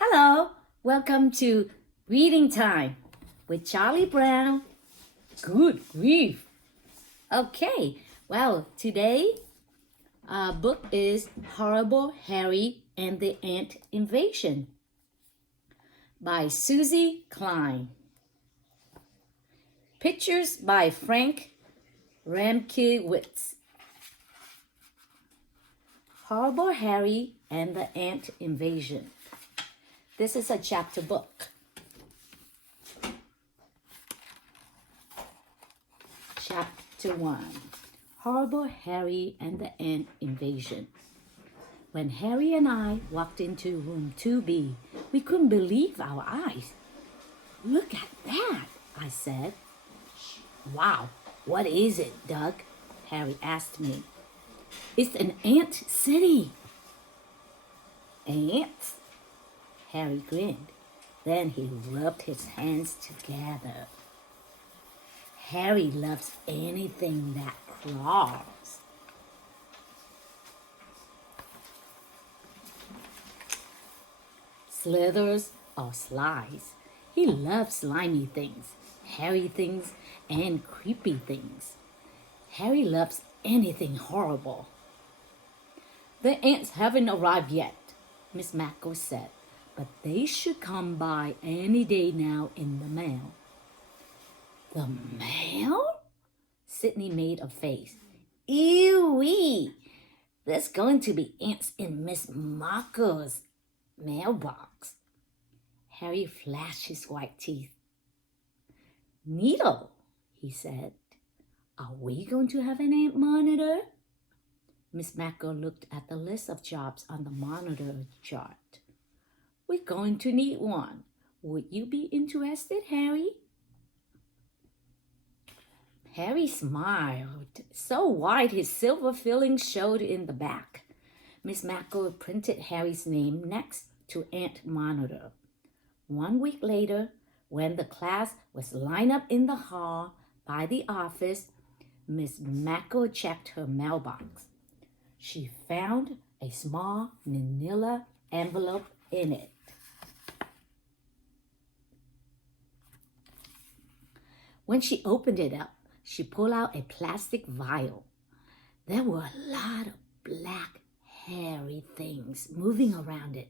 Hello, welcome to Reading Time with Charlie Brown. Good grief. Okay, well, today our book is Horrible Harry and the Ant Invasion by Susie Klein. Pictures by Frank Ramkiewicz. Horrible Harry and the Ant Invasion. This is a chapter book. Chapter 1. Horrible Harry and the Ant Invasion. When Harry and I walked into room 2B, we couldn't believe our eyes. "Look at that," I said. "Wow, what is it, Doug?" Harry asked me. "It's an ant city." "Ants?" Harry grinned. Then he rubbed his hands together. Harry loves anything that crawls. Slithers or slides. He loves slimy things, hairy things, and creepy things. Harry loves anything horrible. "The ants haven't arrived yet," Miss Mackle said, "but they should come by any day now in the mail." "The mail?" Sydney made a face. "Ew-wee! There's going to be ants in Miss Mackle's mailbox." Harry flashed his white teeth. "Needle," he said. "Are we going to have an ant monitor?" Miss Mackle looked at the list of jobs on the monitor chart. "We're going to need one. Would you be interested, Harry?" Harry smiled so wide his silver fillings showed in the back. Miss Mackle printed Harry's name next to Ant Monitor. 1 week later, when the class was lined up in the hall by the office, Miss Mackle checked her mailbox. She found a small manila envelope in it. When she opened it up, she pulled out a plastic vial. There were a lot of black, hairy things moving around it.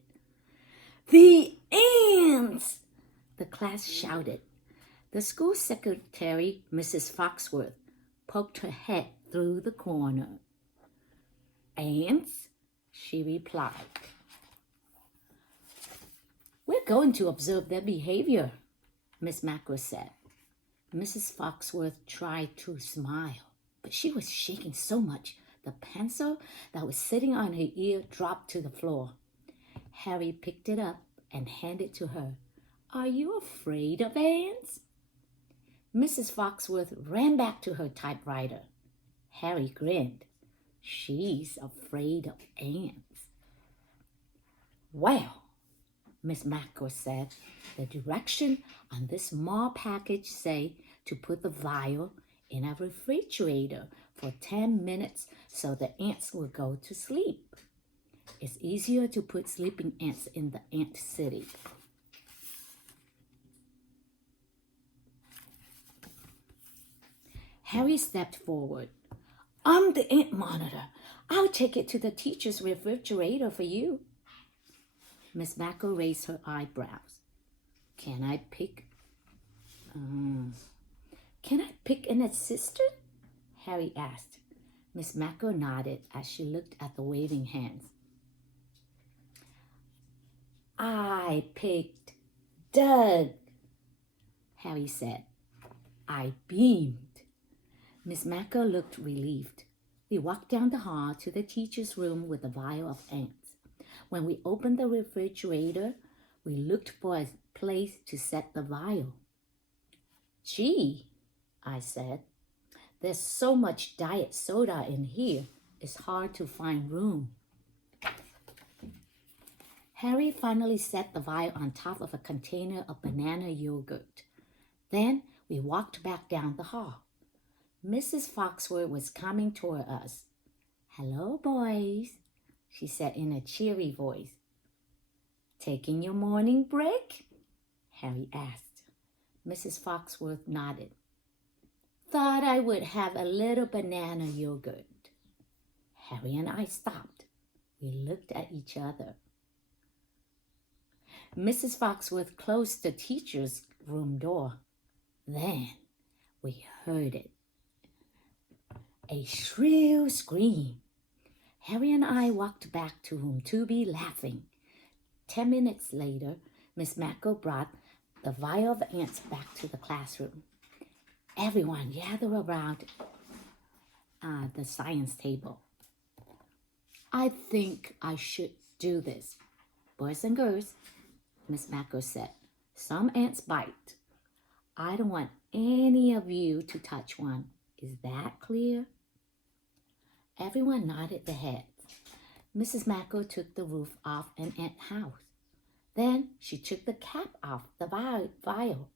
"The ants!" the class shouted. The school secretary, Mrs. Foxworth, poked her head through the corner. "Ants?" she replied. "We're going to observe their behavior," Miss Mackle said. Mrs. Foxworth tried to smile, but she was shaking so much the pencil that was sitting on her ear dropped to the floor. Harry picked it up and handed it to her. "Are you afraid of ants?" Mrs. Foxworth ran back to her typewriter. Harry grinned. "She's afraid of ants." "Well," Miss Mackle said, "the direction on this small package say to put the vial in a refrigerator for 10 minutes so the ants will go to sleep. It's easier to put sleeping ants in the ant city." Harry stepped forward. "I'm the ant monitor. I'll take it to the teacher's refrigerator for you." Miss Mackle raised her eyebrows. Can I pick an assistant?" Harry asked. Miss Mackle nodded as she looked at the waving hands. "I picked Doug," Harry said. I beamed. Miss Mackle looked relieved. We walked down the hall to the teacher's room with a vial of ants. When we opened the refrigerator, we looked for a place to set the vial. "Gee," I said, "there's so much diet soda in here, it's hard to find room." Harry finally set the vial on top of a container of banana yogurt. Then we walked back down the hall. Mrs. Foxworth was coming toward us. "Hello, boys," she said in a cheery voice. Taking your morning break? Harry asked. Mrs. Foxworth nodded. Thought I would have a little banana yogurt. Harry and I stopped. We looked at each other. Mrs. Foxworth closed the teacher's room door. Then we heard it. A shrill scream. Harry and I walked back to room 2B laughing. 10 minutes later, Miss Macko brought the vial of ants back to the classroom. Everyone gathered around the science table. I think I should do this. Boys and girls, Miss Macko said, some ants bite. I don't want any of you to touch one. Is that clear? Everyone nodded their heads. Mrs. Macko took the roof off an ant house. Then she took the cap off the vial.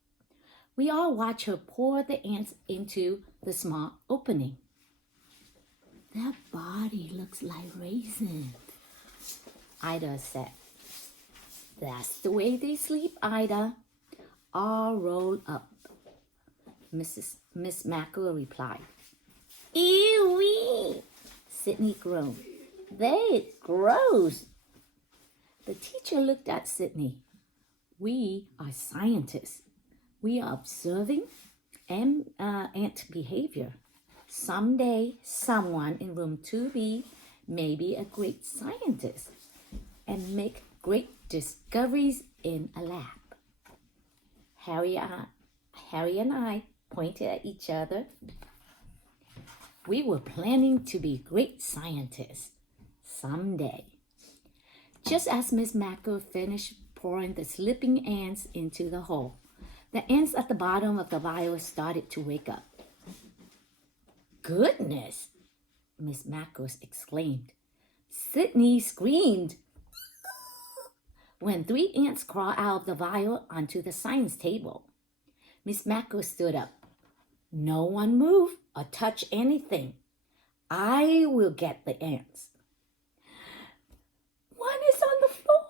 We all watched her pour the ants into the small opening. That body looks like raisins, Ida said. That's the way they sleep, Ida. All rolled up. Miss Macko replied. Ew-wee, Sydney groaned. That's gross. The teacher looked at Sydney. We are scientists. We are observing ant behavior. Someday, someone in room 2B may be a great scientist and make great discoveries in a lab. Harry and I pointed at each other. We were planning to be great scientists someday. Just as Miss Macko finished pouring the sleeping ants into the hole, the ants at the bottom of the vial started to wake up. Goodness, Miss Macko exclaimed. Sydney screamed. When 3 ants crawled out of the vial onto the science table, Miss Macko stood up. No one move or touch anything. I will get the ants. One is on the floor,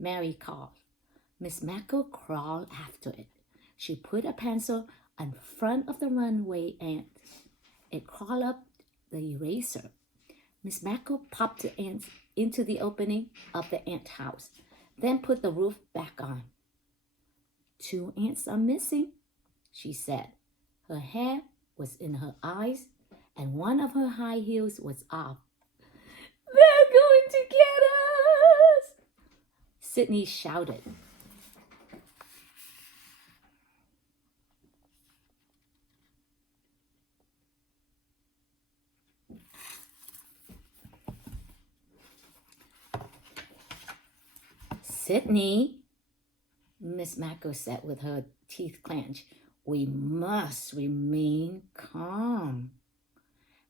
Mary called. Miss Macko crawled after it. She put a pencil in front of the runaway ant. It crawled up the eraser. Miss Macko popped the ants into the opening of the ant house, then put the roof back on. 2 ants are missing, she said. Her hair was in her eyes, and one of her high heels was off. They're going to get us! Sydney shouted. Sydney, Miss Macko said with her teeth clenched, we must remain calm.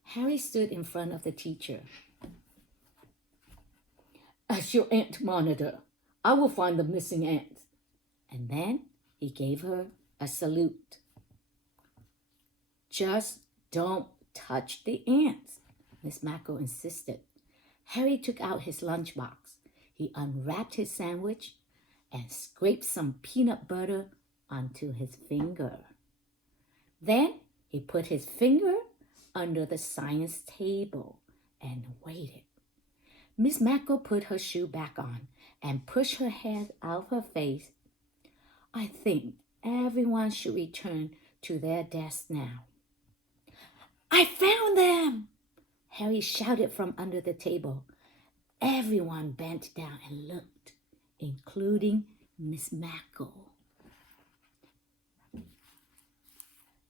Harry stood in front of the teacher. As your ant monitor, I will find the missing ants. And then he gave her a salute. Just don't touch the ants, Miss Macko insisted. Harry took out his lunchbox. He unwrapped his sandwich and scraped some peanut butter onto his finger. Then he put his finger under the science table and waited. Miss Macko put her shoe back on and pushed her head out of her face. I think everyone should return to their desks now. I found them! Harry shouted from under the table. Everyone bent down and looked, including Miss Macko.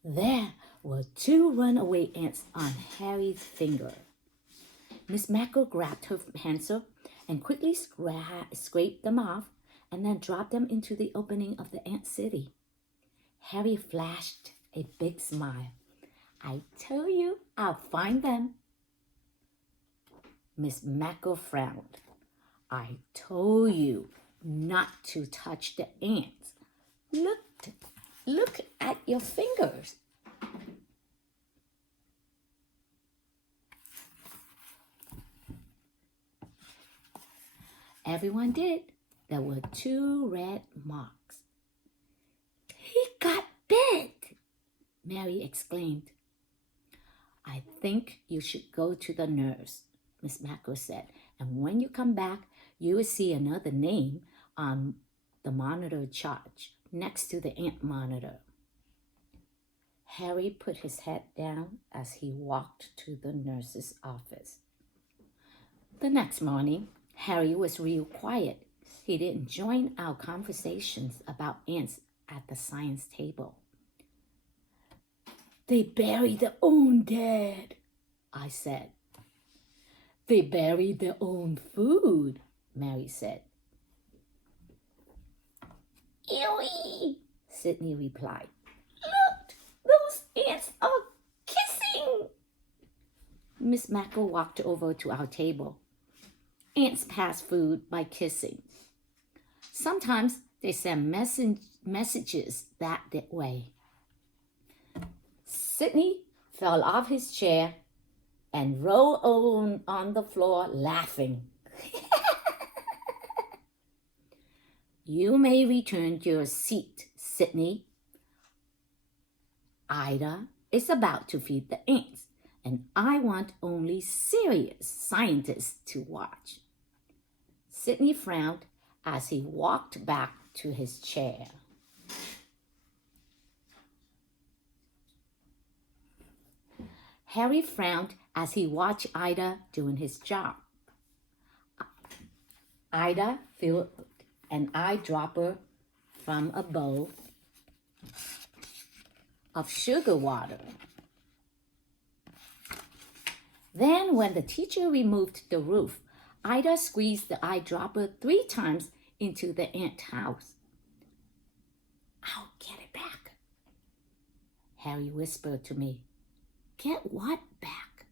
There were 2 runaway ants on Harry's finger. Miss Macko grabbed her pencil and quickly scraped them off and then dropped them into the opening of the ant city. Harry flashed a big smile. I told you I'll find them. Miss Macko frowned. I told you not to touch the ants. Look at your fingers. Everyone did. there were 2 red marks. "He got bit!" Mary exclaimed. "I think you should go to the nurse," Miss Mako said. "And when you come back, you will see another name on the monitor chart next to the ant monitor." Harry put his head down as he walked to the nurse's office. The next morning, Harry was real quiet. He didn't join our conversations about ants at the science table. "They bury their own dead," I said. "They bury their own food," Mary said. "Ewie," Sydney replied. "Look, those ants are kissing." Miss Mako walked over to our table. Ants pass food by kissing. Sometimes they send messages that way. Sydney fell off his chair and rolled on the floor laughing. "You may return to your seat, Sydney. Ida is about to feed the ants, and I want only serious scientists to watch." Sydney frowned as he walked back to his chair. Harry frowned as he watched Ida doing his job. Ida filled an eyedropper from a bowl of sugar water. Then, when the teacher removed the roof, Ida squeezed the eyedropper 3 times into the ant house. "I'll get it back," Harry whispered to me. "Get what back?"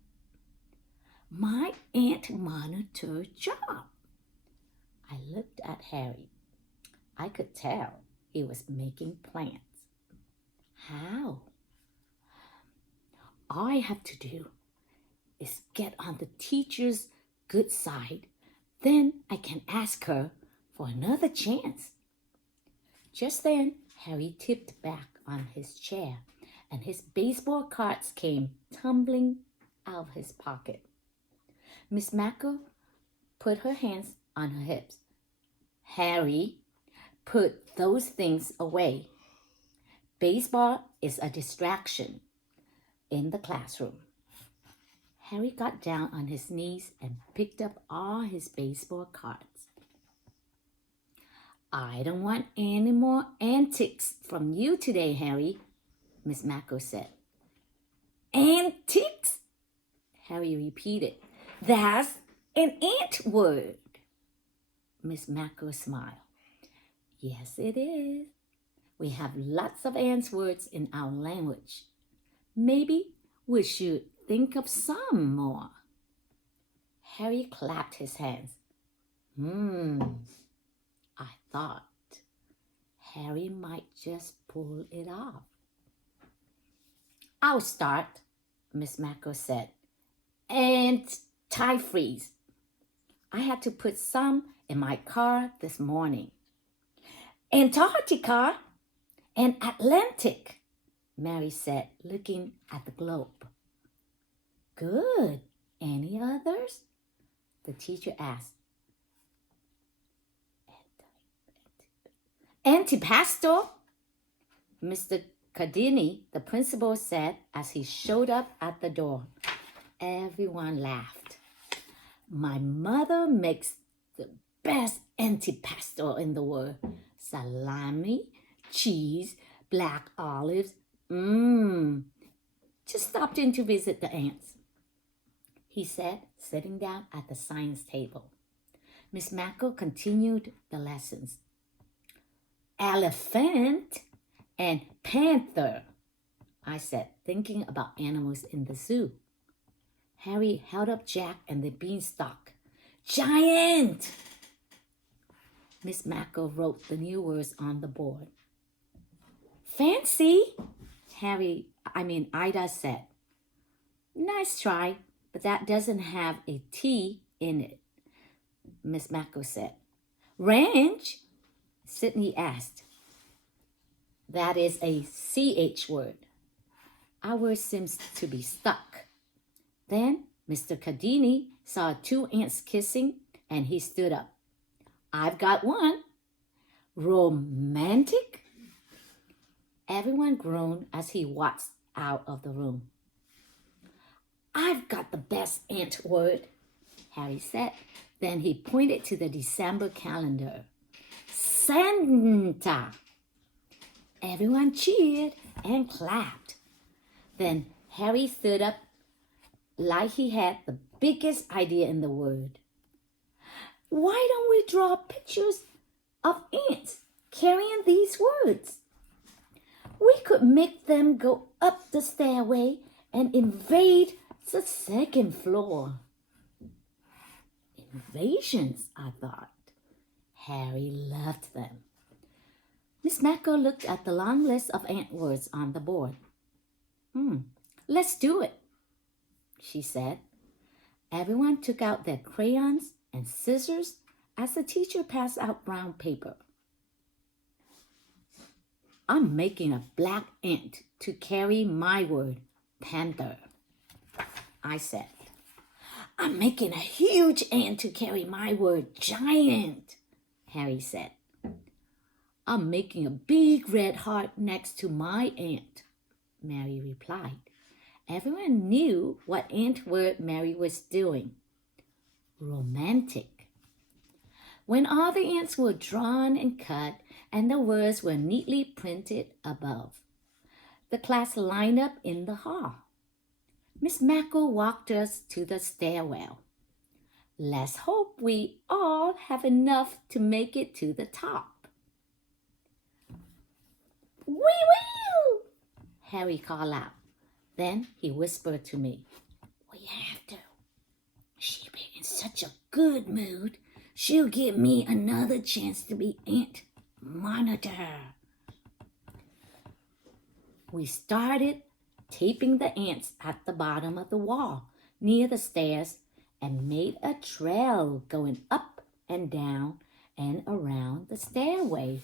"My ant monitor job." I looked at Harry. I could tell he was making plans. "How?" "All I have to do is get on the teacher's good side. Then I can ask her for another chance." Just then, Harry tipped back on his chair, and his baseball cards came tumbling out of his pocket. Miss Mako put her hands on her hips. "Harry, put those things away. Baseball is a distraction in the classroom." Harry got down on his knees and picked up all his baseball cards. "I don't want any more antics from you today, Harry," Miss Mako said. "Antics?" Harry repeated. "That's an ant word." Miss Mako smiled. "Yes, it is. We have lots of ant words in our language. Maybe we should think of some more." Harry clapped his hands. I thought Harry might just pull it off. "I'll start," Miss Mako said. "Antifreeze. I had to put some in my car this morning." "Antarctica and Atlantic," Mary said, looking at the globe. "Good. Any others?" the teacher asked. "Antipasto," Mr. Cardini, the principal, said as he showed up at the door. Everyone laughed. "My mother makes the best antipasto in the world. Salami, cheese, black olives. Just stopped in to visit the ants," he said, sitting down at the science table. Miss Mako continued the lessons. "Elephant and panther," I said, thinking about animals in the zoo. Harry held up Jack and the beanstalk. "Giant!" Miss Mako wrote the new words on the board. "Fancy," Ida said. "Nice try, but that doesn't have a T in it," Miss Mako said. Ranch? Sydney asked. That is a CH word. Our word seems to be stuck. Then Mr. Cardini saw two ants kissing and he stood up. I've got one. Romantic? Everyone groaned as he watched out of the room. I've got the best ant word, Harry said. Then he pointed to the December calendar. Santa! Everyone cheered and clapped. Then Harry stood up like he had the biggest idea in the world. Why don't we draw pictures of ants carrying these words? We could make them go up the stairway and invade the second floor. Invasions, I thought. Harry loved them. Miss Macko looked at the long list of ant words on the board. Let's do it, she said. Everyone took out their crayons and scissors as the teacher passed out brown paper. I'm making a black ant to carry my word, panther, I said. I'm making a huge ant to carry my word, giant, Harry said. I'm making a big red heart next to my ant, Mary replied. Everyone knew what ant word Mary was doing. Romantic. When all the ants were drawn and cut and the words were neatly printed above, the class lined up in the hall. Miss Macko walked us to the stairwell. Let's hope we all have enough to make it to the top. We will, Harry called out. Then he whispered to me, we have to. She'll be in such a good mood. She'll give me another chance to be ant monitor. We started taping the ants at the bottom of the wall near the stairs and made a trail going up and down and around the stairway.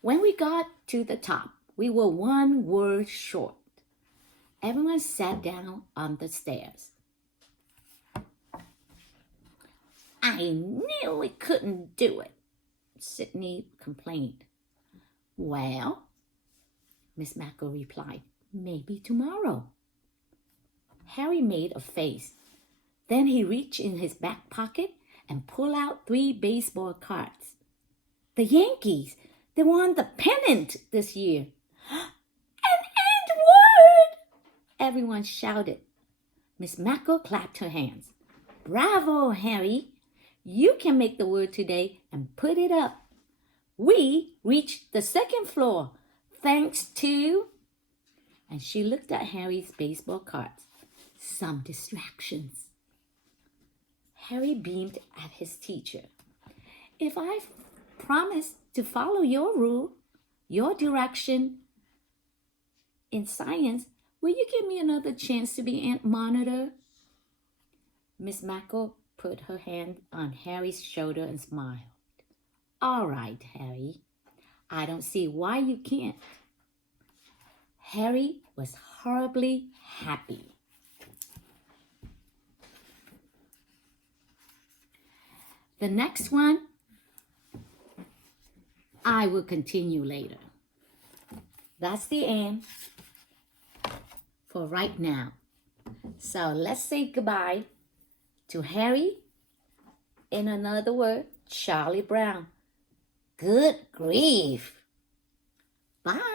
When we got to the top, we were one word short. Everyone sat down on the stairs. I knew we couldn't do it, Sydney complained. Well, Miss Macko replied, maybe tomorrow. Harry made a face. Then he reached in his back pocket and pulled out 3 baseball cards. The Yankees! They won the pennant this year. An ant word! Everyone shouted. Miss Macko clapped her hands. Bravo, Harry! You can make the word today and put it up. We reached the second floor, thanks to... And she looked at Harry's baseball cards. Some distractions. Harry beamed at his teacher. If I promise to follow your rule, your direction in science, will you give me another chance to be ant monitor? Miss Macko put her hand on Harry's shoulder and smiled. All right, Harry. I don't see why you can't. Harry was horribly happy. The next one, I will continue later. That's the end for right now. So let's say goodbye to Harry. In another word, Charlie Brown. Good grief. Bye.